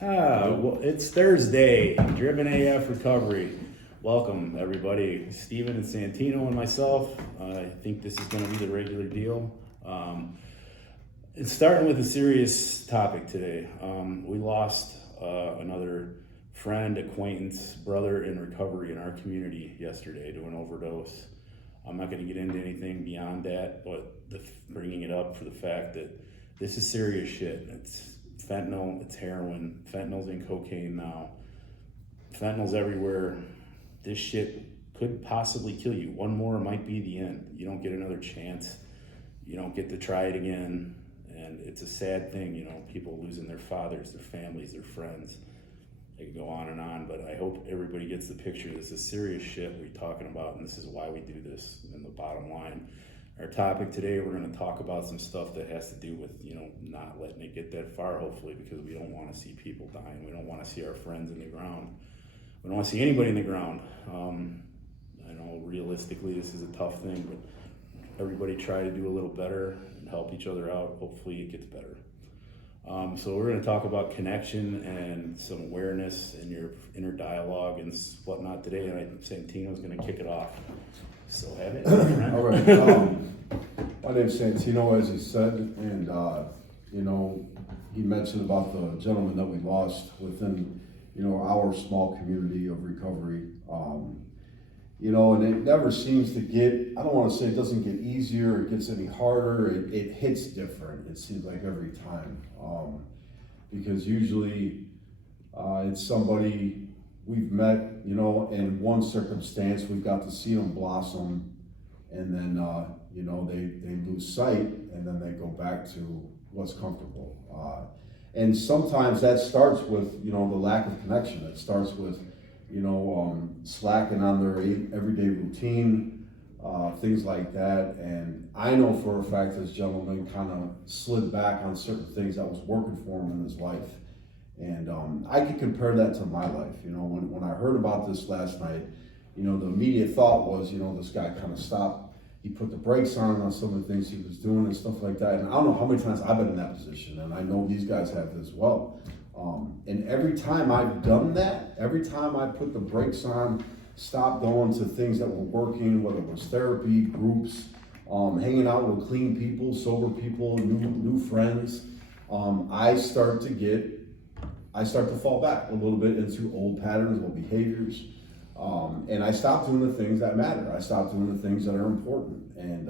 Well, it's Thursday, Driven AF Recovery. Welcome, everybody. Steven and Santino and myself. I think this is going to be the regular deal. It's starting with a serious topic today. We lost another friend, acquaintance, brother in recovery in our community yesterday to an overdose. I'm not going to get into anything beyond that, but bringing it up for the fact that this is serious shit. It's fentanyl, it's heroin, fentanyl's in cocaine now. Fentanyl's everywhere. This shit could possibly kill you. One more might be the end. You don't get another chance. You don't get to try it again. And it's a sad thing, people losing their fathers, their families, their friends. It can go on, but I hope everybody gets the picture. This is serious shit we're talking about, and this is why we do this in the bottom line. Our topic today, we're going to talk about some stuff that has to do with, not letting it get that far, hopefully, because we don't want to see people dying. We don't want to see our friends in the ground. We don't want to see anybody in the ground. I know realistically this is a tough thing, but everybody try to do a little better and help each other out. Hopefully it gets better. So we're going to talk about connection and some awareness in your inner dialogue and whatnot today, and I think Santino's going to kick it off. So have it. All right. My name's Santino, as he said, and he mentioned about the gentleman that we lost within, our small community of recovery. And it never seems to get, I don't want to say it doesn't get easier, it gets any harder, it hits different, it seems like every time. Because usually it's somebody we've met, in one circumstance, we've got to see them blossom, and then, they lose sight, and then they go back to what's comfortable. And sometimes that starts with, the lack of connection. It starts with, slacking on their everyday routine, things like that. And I know for a fact this gentleman kind of slid back on certain things that was working for him in his life. And I could compare that to my life. When I heard about this last night, the immediate thought was, this guy kind of stopped. He put the brakes on some of the things he was doing and stuff like that. And I don't know how many times I've been in that position, and I know these guys have as well. And every time I've done that, every time I put the brakes on, stopped going to things that were working, whether it was therapy, groups, hanging out with clean people, sober people, new friends, I start to fall back a little bit into old patterns, old behaviors. And I stopped doing the things that matter. I stopped doing the things that are important. And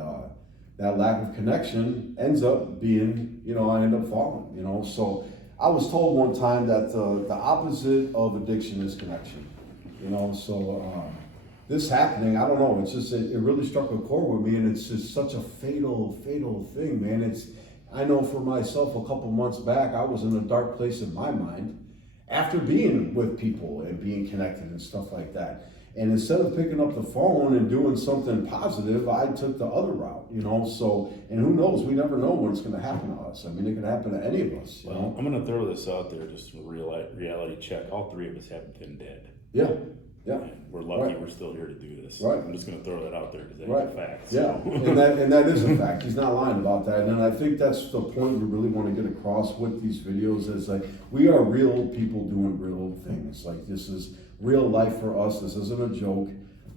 that lack of connection ends up being, I end up falling, So I was told one time that the opposite of addiction is connection, So this happening, I don't know, it's just, it really struck a chord with me, and it's just such a fatal thing, man. I know for myself, a couple months back, I was in a dark place in my mind after being with people and being connected and stuff like that. And instead of picking up the phone and doing something positive, I took the other route, So, and who knows, we never know when it's going to happen to us. I mean, it could happen to any of us. Well, I'm going to throw this out there just from a reality check. All three of us haven't been dead. Yeah. Yeah. And we're lucky we're still here to do this. Right. I'm just going to throw that out there because that's a fact. Yeah, and that is a fact. He's not lying about that. And I think that's the point we really want to get across with these videos is like, we are real people doing real things. Like, this is real life for us. This isn't a joke.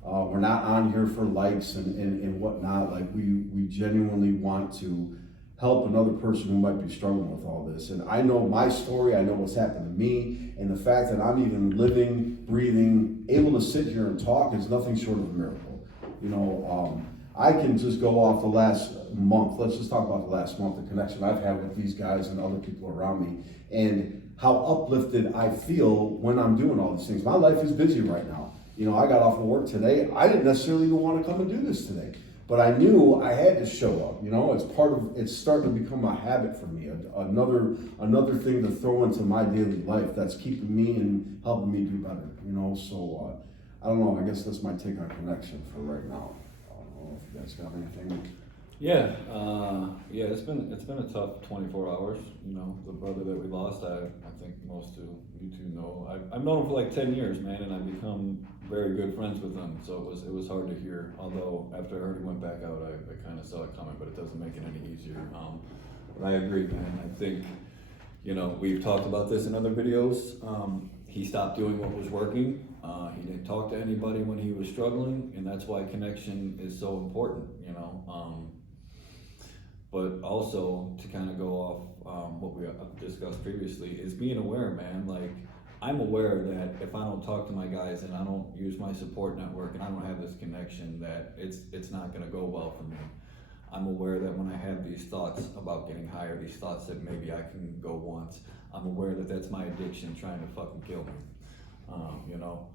We're not on here for likes and whatnot. Like, we genuinely want to help another person who might be struggling with all this. And I know my story, I know what's happened to me, and the fact that I'm even living, breathing, able to sit here and talk is nothing short of a miracle. I can just go off the last month. Let's just talk about the last month, the connection I've had with these guys and other people around me, and how uplifted I feel when I'm doing all these things. My life is busy right now. I got off of work today. I didn't necessarily even want to come and do this today. But I knew I had to show up, it's starting to become a habit for me, another thing to throw into my daily life that's keeping me and helping me do better, So I don't know, I guess that's my take on connection for right now. I don't know if you guys got anything. Yeah, it's been a tough 24 hours. The brother that we lost, I think most of you two know. I've known him for like 10 years, man, and I've become very good friends with him. So it was hard to hear. Although after I heard he went back out, I kind of saw it coming, but it doesn't make it any easier. But I agree, man. I think you know, we've talked about this in other videos. He stopped doing what was working. He didn't talk to anybody when he was struggling, and that's why connection is so important, you know. But also to kind of go off what we discussed previously is being aware, man. Like, I'm aware that if I don't talk to my guys and I don't use my support network and I don't have this connection, that it's not gonna go well for me. I'm aware that when I have these thoughts about getting higher, these thoughts that maybe I can go once, I'm aware that that's my addiction trying to fucking kill me. You know,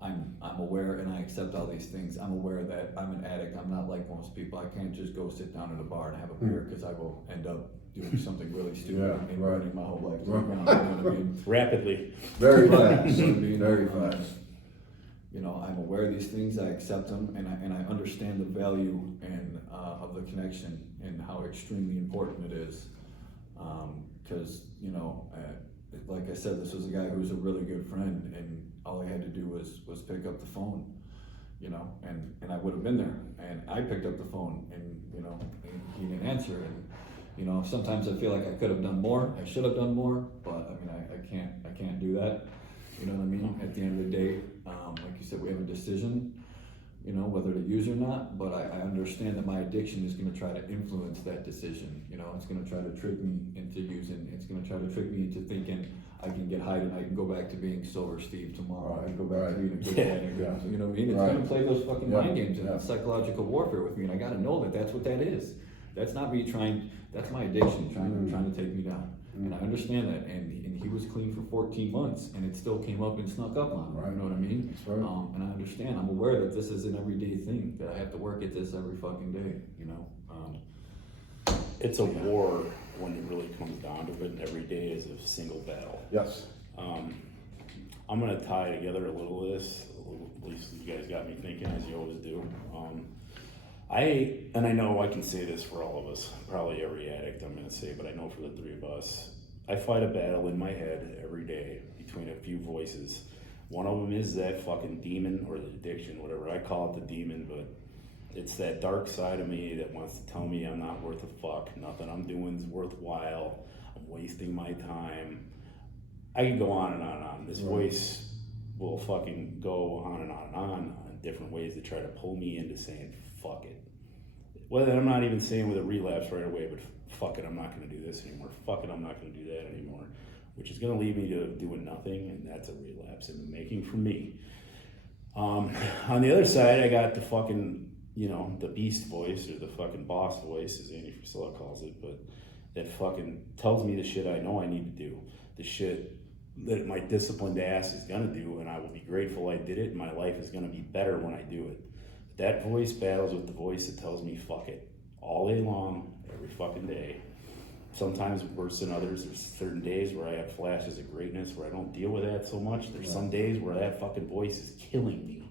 I'm aware and I accept all these things. I'm aware that I'm an addict. I'm not like most people. I can't just go sit down at a bar and have a beer because I will end up doing something really stupid and ruining my whole life. You know what I mean? Rapidly. Very fast. Very Very fast. You know, I'm aware of these things, I accept them, and I understand the value and of the connection and how extremely important it is. Because, you know, like I said, this was a guy who was a really good friend, and all I had to do was pick up the phone, you know, and I would have been there. And I picked up the phone, and, you know, and he didn't answer. And, you know, sometimes I feel like I could have done more, I should have done more, but I mean, I can't do that. You know what I mean? At the end of the day, like you said, we have a decision, you know, whether to use or not, but I understand that my addiction is going to try to influence that decision. You know, it's going to try to trick me into using, it's going to try to trick me into thinking I can get high tonight and go back to being sober Steve tomorrow. I can go back to being a good dad. You know what I mean? It's going to play those fucking mind games and psychological warfare with me, and I got to know that that's what that is. That's not me trying, that's my addiction trying to take me down. And I understand that, and he was clean for 14 months, and it still came up and snuck up on him. You know what I mean? That's right. And I understand. I'm aware that this is an everyday thing, that I have to work at this every fucking day. You know. It's a war when it really comes down to it, and every day is a single battle. Yes. I'm gonna tie together a little of this. At least you guys got me thinking, as you always do. I know I can say this for all of us, probably every addict I'm gonna say, but I know for the three of us, I fight a battle in my head every day between a few voices. One of them is that fucking demon or the addiction, whatever. I call it the demon, but it's that dark side of me that wants to tell me I'm not worth a fuck, nothing I'm doing is worthwhile, I'm wasting my time. I can go on and on and on. This voice will fucking go on and on and on different ways to try to pull me into saying, fuck it. Whether I'm not even saying with a relapse right away, but fuck it, I'm not gonna do this anymore. Fuck it, I'm not gonna do that anymore. Which is gonna lead me to doing nothing, and that's a relapse in the making for me. On the other side, I got the fucking, you know, the beast voice, or the fucking boss voice, as Andy Frisella calls it, but that fucking tells me the shit I know I need to do. The shit that my disciplined ass is gonna do, and I will be grateful I did it, and my life is gonna be better when I do it. That voice battles with the voice that tells me fuck it, all day long, every fucking day. Sometimes worse than others. There's certain days where I have flashes of greatness where I don't deal with that so much. There's some days where that fucking voice is killing me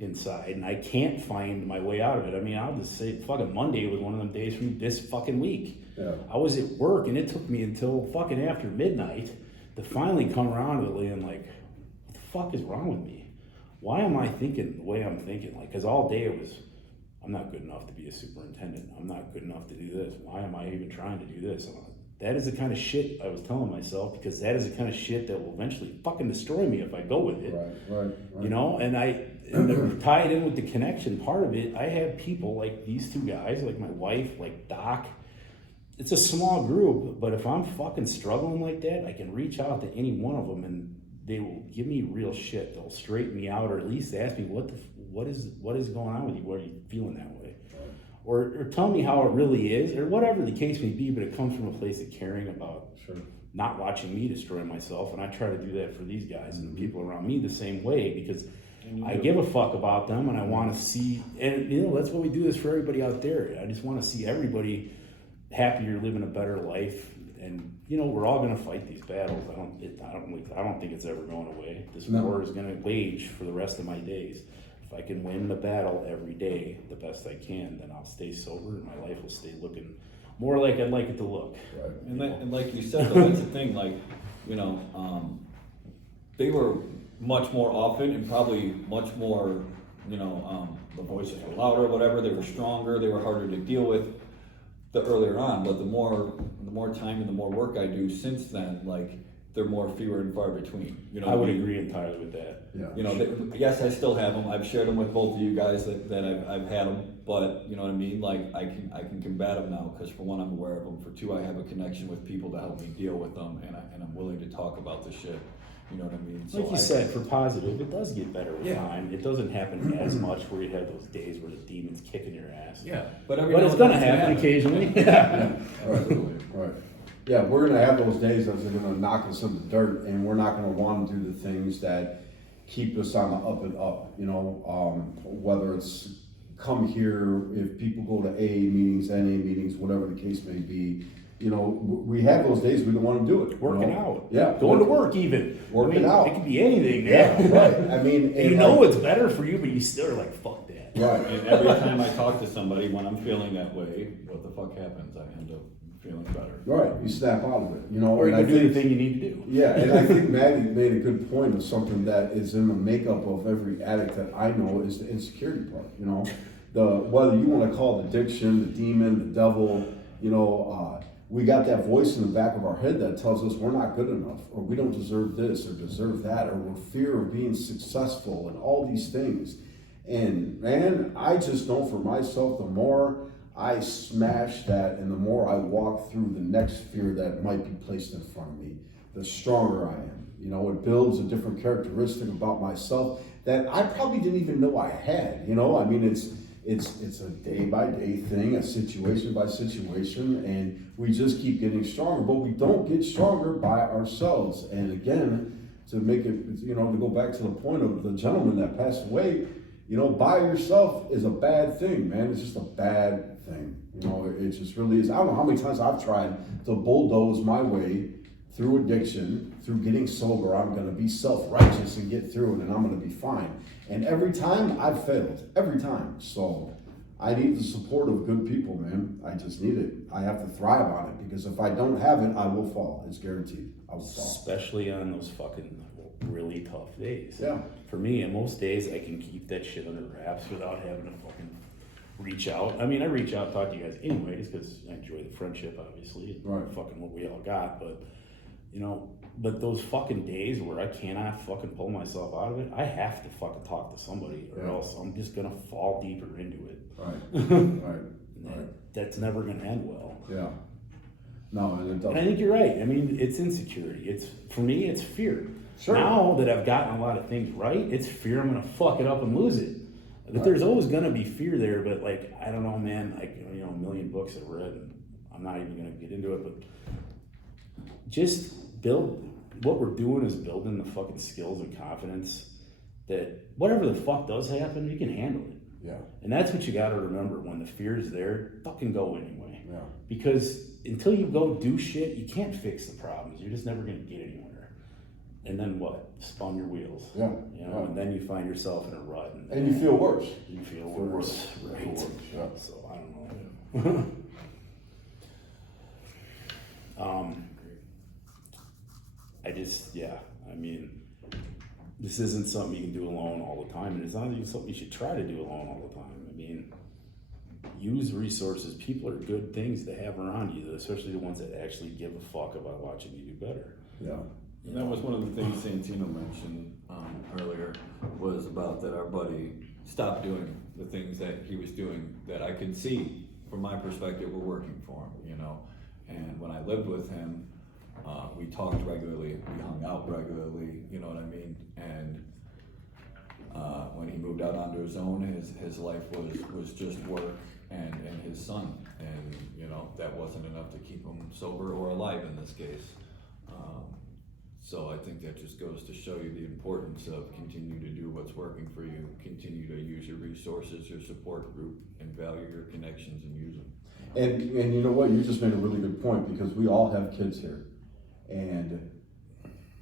inside, and I can't find my way out of it. I mean, I'll just say fucking Monday was one of them days for me this fucking week. I was at work, and it took me until fucking after midnight to finally come around to it, and like, what the fuck is wrong with me? Why am I thinking the way I'm thinking? Like, because all day it was, I'm not good enough to be a superintendent. I'm not good enough to do this. Why am I even trying to do this? That is the kind of shit I was telling myself, because that is the kind of shit that will eventually fucking destroy me if I go with it. Right. You know, and tied in with the connection part of it, I have people like these two guys, like my wife, like Doc. It's a small group, but if I'm fucking struggling like that, I can reach out to any one of them and they will give me real shit. They'll straighten me out, or at least ask me what is going on with you? Why are you feeling that way? Or tell me how it really is, or whatever the case may be. But it comes from a place of caring about not watching me destroy myself, and I try to do that for these guys and the people around me the same way, because I give a fuck about them, and I want to see. And you know, that's what we do this for everybody out there. I just want to see everybody happier, living a better life. And you know, we're all gonna fight these battles. I don't think it's ever going away. This war is gonna wage for the rest of my days. If I can win the battle every day the best I can, then I'll stay sober, and my life will stay looking more like I'd like it to look. And like you said, though, that's the thing. Like, you know, they were much more often and probably much more. You know, the voices were louder, whatever. They were stronger. They were harder to deal with. the earlier on, but the more time and the more work I do since then, like they're more fewer and far between. You know, I would agree entirely with that. Yeah. You know, yes, I still have them. I've shared them with both of you guys that I've had them, but you know what I mean. Like I can combat them now because for one, I'm aware of them. For two, I have a connection with people to help me deal with them, and I'm willing to talk about the shit. You know what I mean? Like you said, for positive, it does get better with Yeah. time. It doesn't happen as much where you have those days where the demon's kicking your ass. Yeah, but it's gonna happen occasionally. Yeah. Right, right. Yeah, we're gonna have those days that are gonna knock us in the dirt, and we're not gonna want to do the things that keep us on the up and up. You know, whether it's come here, if people go to AA meetings, NA meetings, whatever the case may be. You know, we have those days we don't want to do it. Working out. Yeah. Going to work even. Working out. It could be anything. Yeah, Man. right. I mean, You know it's better for you, but you still are like, fuck that. right. And every time I talk to somebody, when I'm feeling that way, what the fuck happens? I end up feeling better. Right, you snap out of it, you know. Or you and can do the thing you need to do. Yeah, and I think Maddie made a good point of something that is in the makeup of every addict that I know is the insecurity part. You know, whether you want to call it addiction, the demon, the devil, you know, we got that voice in the back of our head that tells us we're not good enough, or we don't deserve this or deserve that, or we're fear of being successful and all these things. And man, I just know for myself, the more I smash that and the more I walk through the next fear that might be placed in front of me, the stronger I am. You know, it builds a different characteristic about myself that I probably didn't even know I had. You know, I mean, it's a day by day thing, a situation by situation, and we just keep getting stronger. But we don't get stronger by ourselves. And again, to make it, you know, to go back to the point of the gentleman that passed away, you know, by yourself is a bad thing, man. It's just a bad thing. You know, it just really is. I don't know how many times I've tried to bulldoze my way through addiction, through getting sober. I'm going to be self-righteous and get through it, and I'm going to be fine. And every time I've failed, every time. So I need the support of good people, man. I just need it. I have to thrive on it, because if I don't have it, I will fall. It's guaranteed. I will fall. Especially on those fucking really tough days. Yeah. For me, on most days, I can keep that shit under wraps without having to fucking reach out. I mean, I reach out, talk to you guys anyways, because I enjoy the friendship, obviously. Right. Fucking what we all got, but you know, but those fucking days where I cannot fucking pull myself out of it, I have to fucking talk to somebody, or else I'm just gonna fall deeper into it. Right. Right. That's never gonna end well. Yeah. No, and it doesn't. And I think you're right. I mean, it's insecurity. It's, for me, it's fear. Sure. Now that I've gotten a lot of things right, it's fear I'm gonna fuck it up and lose it. But Right. there's always gonna be fear there. But like, I don't know, man. Like, you know, a million books I've read, and I'm not even gonna get into it. But just build. What we're doing is building the fucking skills and confidence that whatever the fuck does happen, you can handle it. Yeah. And that's what you gotta remember. When the fear is there, fucking go anyway. Yeah. Because until you go do shit, you can't fix the problems. You're just never gonna get anywhere. And then what? Spun your wheels. Yeah. You know, and then you find yourself in a rut. And you feel worse. You feel worse. You Right. feel worse, yeah. So I don't know. I just, yeah, I mean, this isn't something you can do alone all the time, and it's not even something you should try to do alone all the time. I mean, use resources. People are good things to have around you, especially the ones that actually give a fuck about watching you do better. Yeah. And that was one of the things Santino mentioned earlier, was about that our buddy stopped doing the things that he was doing that I could see from my perspective were working for him, you know. And when I lived with him, we talked regularly, we hung out regularly, you know what I mean? And when he moved out onto his own, his life was just work and his son. And, you know, that wasn't enough to keep him sober or alive in this case. So I think that just goes to show you the importance of continue to do what's working for you, continue to use your resources, your support group, and value your connections and use them. And you know what? You just made a really good point, because we all have kids here. And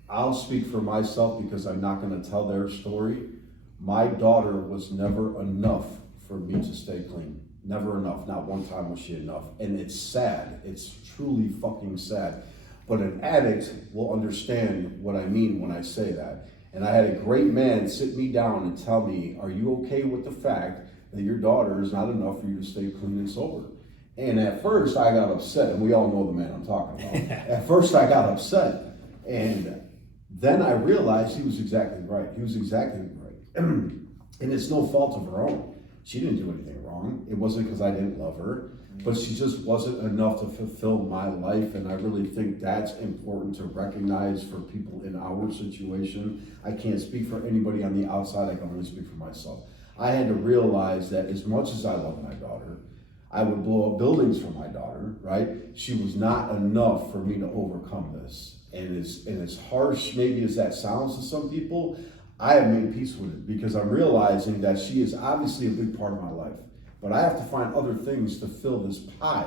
I'll speak for myself, because I'm not going to tell their story. My daughter was never enough for me to stay clean. Never enough. Not one time was she enough. And it's sad. It's truly fucking sad. But an addict will understand what I mean when I say that. And I had a great man sit me down and tell me, are you okay with the fact that your daughter is not enough for you to stay clean and sober? And at first I got upset, and we all know the man I'm talking about. At first I got upset, and then I realized he was exactly right. He was exactly right. And it's no fault of her own. She didn't do anything wrong. It wasn't because I didn't love her, but she just wasn't enough to fulfill my life. And I really think that's important to recognize for people in our situation. I can't speak for anybody on the outside. I can only speak for myself. I had to realize that as much as I love my daughter, I would blow up buildings for my daughter, right? She was not enough for me to overcome this. And as harsh maybe as that sounds to some people, I have made peace with it because I'm realizing that she is obviously a big part of my life. But I have to find other things to fill this pie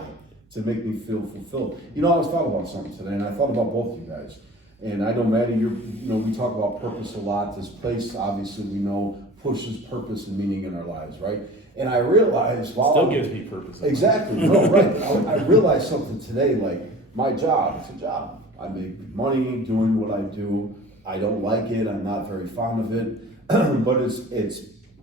to make me feel fulfilled. You know, I was thought about something today, and I thought about both you guys. And I know, Maddie, we talk about purpose a lot. This place, obviously, we know, pushes purpose and meaning in our lives, right? And I realized Still gives me purpose. Exactly, no, right. I realized something today, like my job, it's a job. I make money doing what I do. I don't like it, I'm not very fond of it, but it's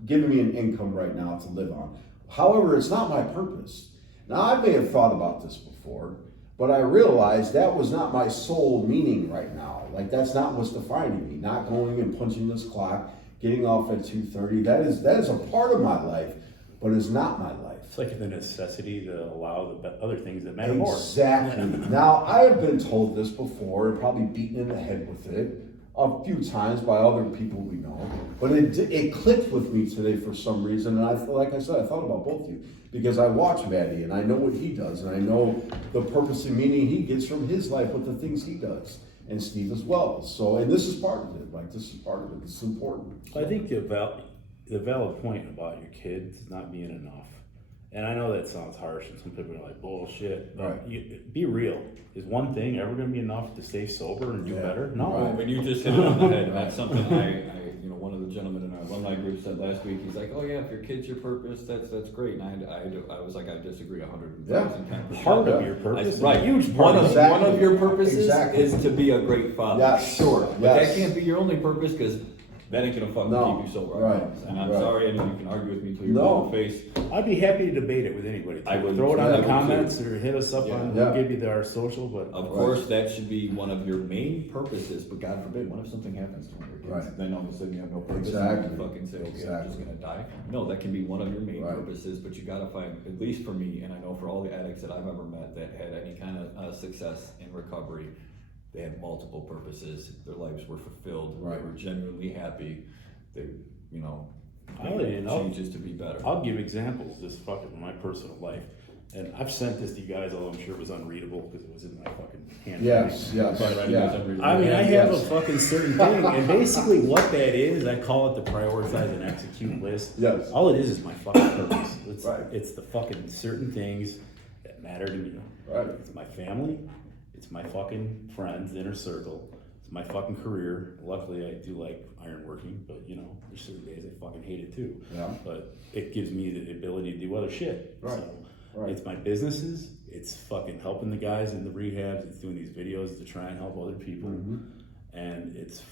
giving me an income right now to live on. However, it's not my purpose. Now, I may have thought about this before, but I realized that was not my sole meaning right now. Like, that's not what's defining me. Not going and punching this clock, getting off at 2:30. That is a part of my life, but it's not my life. It's like the necessity to allow the other things that matter more. Exactly. Now, I have been told this before, and probably beaten in the head with it a few times by other people we know, but it clicked with me today for some reason, and like I said, I thought about both of you, because I watch Maddie, and I know what he does, and I know the purpose and meaning he gets from his life with the things he does, and Steve as well. So, and this is part of it, like, this is part of it, it's important. I think the valid point about your kids not being enough, and I know that sounds harsh, and some people are like, bullshit, but Right. be real. Is one thing ever going to be enough to stay sober and do better? No. Right, but you just hit it on the head, and that's something one of the gentlemen in our alumni group said last week. He's like, "Oh yeah, if your kid's your purpose, that's great." And I was like, I disagree 100,000%. Part of your purpose, right? Huge part. One of your purposes Exactly. is to be a great father. Yes. Sure, but Yes. that can't be your only purpose because that ain't gonna fucking keep you sober. Right. And I'm Right. sorry, I know you can argue with me till you're No. blue in the face. I'd be happy to debate it with anybody. I would- Throw it I on the would comments or hit us up on. Yeah. We'll give you our social, but Of course, that should be one of your main purposes, but God forbid, what if something happens to one of your kids? Right. Then all of a sudden you have no purpose. Exactly. And you fucking say, okay, I'm Exactly. just gonna die. No, that can be one of your main Right. purposes, but you gotta find, at least for me, and I know for all the addicts that I've ever met that had any kind of success in recovery, they had multiple purposes. Their lives were fulfilled. Right. They were genuinely happy. They, I'll let you know. changes to be better. I'll give examples just fucking in my personal life. And I've sent this to you guys, although I'm sure it was unreadable because it was in my fucking hand. Yes, yes, Right, yeah. I mean, I have Yes. a fucking certain thing, and basically what that is, I call it the prioritize and execute list. Yes. All it is my fucking purpose. Right. It's the fucking certain things that matter to me. Right. It's my family, it's my fucking friends, inner circle, it's my fucking career. Luckily, I do like ironworking, but there's certain days I fucking hate it too. Yeah. But it gives me the ability to do other shit. Right. So Right. it's my businesses, it's fucking helping the guys in the rehabs, it's doing these videos to try and help other people, and it's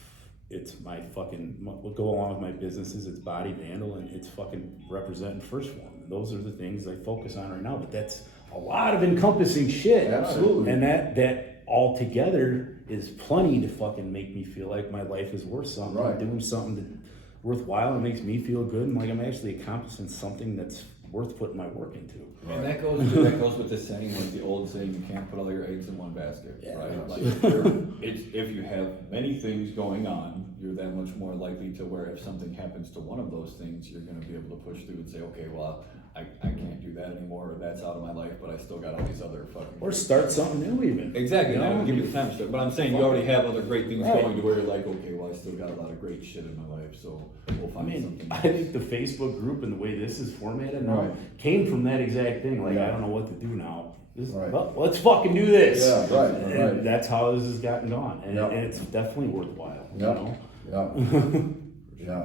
my fucking, what go along with my businesses, it's Body Vandal, and it's fucking representing First Form. Those are the things I focus on right now, but that's a lot of encompassing shit. Absolutely. And that all together is plenty to fucking make me feel like my life is worth something. Right. I'm doing something that worthwhile and makes me feel good, and like I'm actually accomplishing something that's worth putting my work into. And that goes with the saying, like the old saying, you can't put all your eggs in one basket, Yeah. right? Like if you have many things going on, you're that much more likely to where if something happens to one of those things, you're going to be able to push through and say, okay, well, I can't do that anymore, or that's out of my life, but I still got all these other fucking. Or start something new even. Exactly, You that know? would give you the time to start. But I'm saying you already have other great things Right. going to where you're like, okay, well, I still got a lot of great shit in my life, so we'll I find mean, something. I think the Facebook group and the way this is formatted now Right. came from that exact thing. Like, Yeah. I don't know what to do now. Right. Well, let's fucking do this. Yeah, right, And right. that's how this has gotten gone. And, Yep. and it's definitely worthwhile. Yeah. You Yeah. Yeah.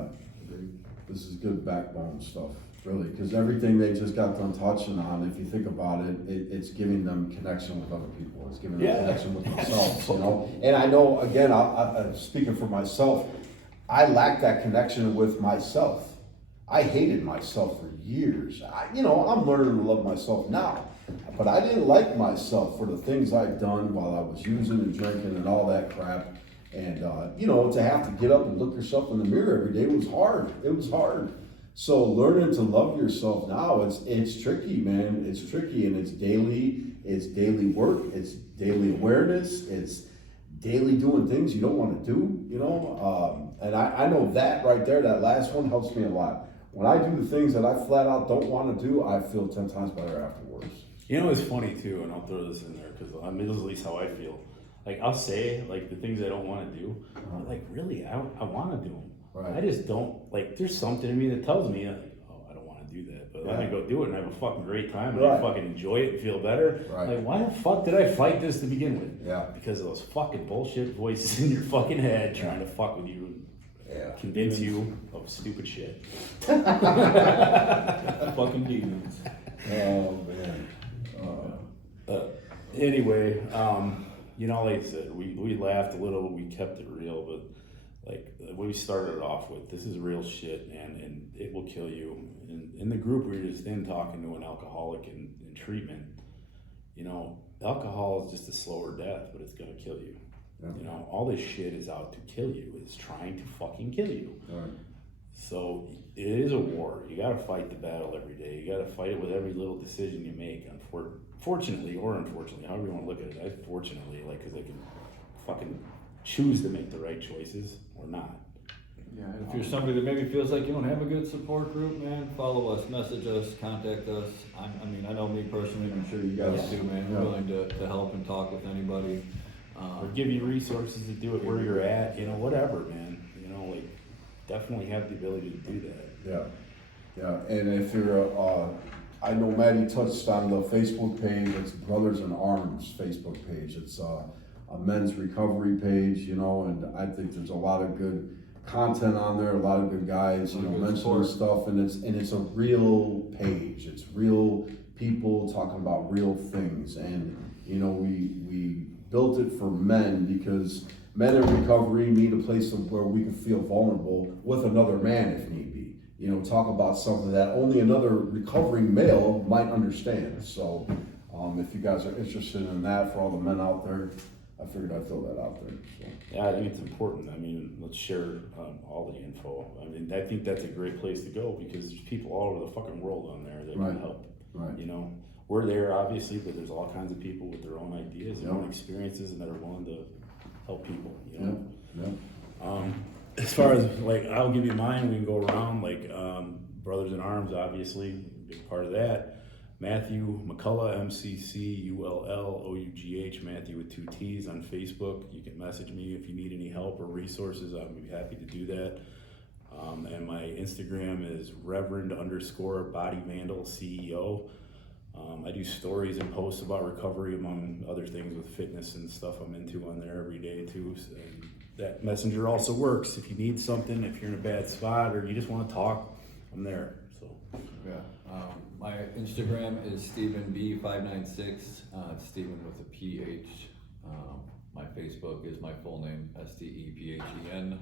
This is good backbone stuff, really, because everything they just got done touching on, if you think about it, it's giving them connection with other people. It's giving them Yeah. connection with themselves, And I know, again, I'm speaking for myself, I lacked that connection with myself. I hated myself for years. I'm learning to love myself now. But I didn't like myself for the things I'd done while I was using and drinking and all that crap. And, you know, to have to get up and look yourself in the mirror every day was hard. It was hard. So learning to love yourself now, it's tricky, man. It's tricky, and it's daily work, it's daily awareness, it's daily doing things you don't want to do, you know? And I know that right there, that last one helps me a lot. When I do the things that I flat out don't want to do, I feel 10 times better afterwards. You know, it's funny too, and I'll throw this in there because I mean, this is at least how I feel. Like, I'll say, like, the things I don't want to do, but, like, really, I want to do them. Right. I just don't, like, there's something in me that tells me, like, oh, I don't want to do that. But then I go do it and I have a fucking great time and I fucking enjoy it and feel better. Right. Like, why the fuck did I fight this to begin with? Yeah. Because of those fucking bullshit voices in your fucking head trying to fuck with you and convince you of stupid shit. Fucking demons. Oh, man. Anyway, you know, like I said, we laughed a little, we kept it real, but like we started it off with, this is real shit, and it will kill you. And in the group we were just in talking to an alcoholic in treatment, you know, alcohol is just a slower death, but it's gonna kill you. Yeah. You know, all this shit is out to kill you. It's trying to fucking kill you. Right. So it is a war. You gotta fight the battle every day. You gotta fight it with every little decision you make. Fortunately or unfortunately, however you want to look at it. I fortunately, like, because I can fucking choose to make the right choices or not. Yeah, if you're somebody that maybe feels like you don't have a good support group, man, follow us, message us, contact us. I mean, I know me personally, and I'm sure you guys do, man. We're willing to help and talk with anybody. Or give you resources to do it where you're at, you know, whatever, man. You know, like, definitely have the ability to do that. Yeah, and if you're I know Maddie touched on the Facebook page. It's Brothers in Arms Facebook page. It's a men's recovery page, you know, and I think there's a lot of good content on there, a lot of good guys, you know, mentioning stuff, and it's a real page. It's real people talking about real things, and you know, we built it for men because men in recovery need a place where we can feel vulnerable with another man if need be. You know, talk about something that only another recovering male might understand. So if you guys are interested in that, for all the men out there, I figured I'd throw that out there. So. Yeah, I think it's important. I mean, let's share all the info. I mean, I think that's a great place to go because there's people all over the fucking world on there that can help. Right. You know, we're there obviously, but there's all kinds of people with their own ideas, their own experiences, and that are willing to help people. You know. As far as, like, I'll give you mine, we can go around, like, Brothers in Arms, obviously, a big part of that. Matthew McCullough, McCullough, Matthew with 2 T's on Facebook. You can message me if you need any help or resources. I'd be happy to do that. And my Instagram is Reverend_Body CEO. I do stories and posts about recovery, among other things with fitness and stuff I'm into on there every day too. So, and that messenger also works. If you need something, if you're in a bad spot, or you just want to talk, I'm there. So my Instagram is StephenB596. It's Stephen with a PH. My Facebook is my full name, STEPHEN.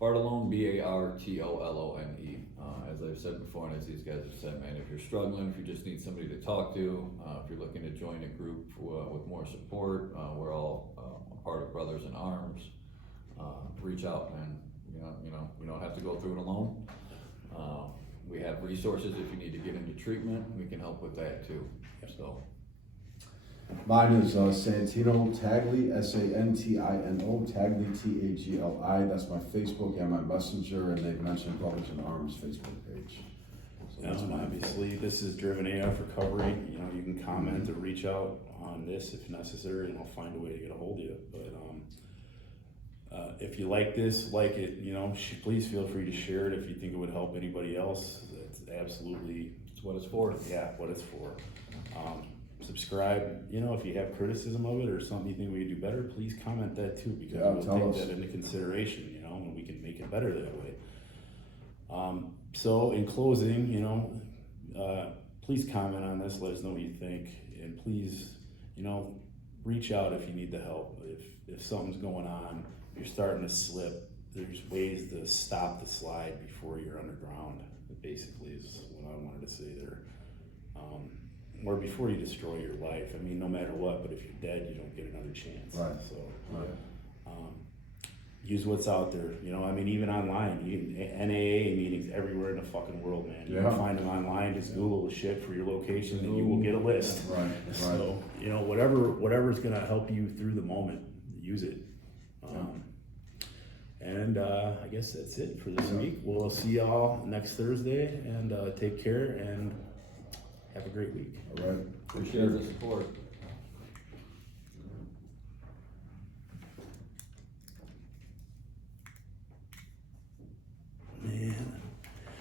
Bartolone, BARTOLONE. As I've said before, and as these guys have said, man, if you're struggling, if you just need somebody to talk to, if you're looking to join a group with more support, we're all a part of Brothers in Arms. Reach out, man. You know, you don't have to go through it alone. We have resources if you need to get into treatment. We can help with that too. So. Mine is Santino Tagli, Santino Tagli, Tagli. That's my Facebook and my Messenger, and they've mentioned Brothers in Arms Facebook page. So that's obviously, this is Driven AF Recovery. You know, you can comment or reach out on this if necessary, and I'll find a way to get a hold of you. But if you like this, like it, you know, please feel free to share it if you think it would help anybody else. That's absolutely, it's what it's for. Yeah, what it's for. Subscribe. You know, if you have criticism of it or something you think we could do better, please comment that too, because we'll take that into consideration, you know, and we can make it better that way. So in closing, you know, please comment on this, let us know what you think, and please, you know, reach out if you need the help. If something's going on, if you're starting to slip, there's ways to stop the slide before you're underground. It basically is what I wanted to say there. or before you destroy your life. I mean, no matter what, but if you're dead, you don't get another chance. Right. So, Right. use what's out there. You know, I mean, even online, NAA meetings everywhere in the fucking world, man. You Yeah. can find them online. Just Google the shit for your location, and you will get a list. Right. So, you know, whatever's gonna help you through the moment, use it. And I guess that's it for this week. We'll see y'all next Thursday, and take care and have a great week. All right. Appreciate the support.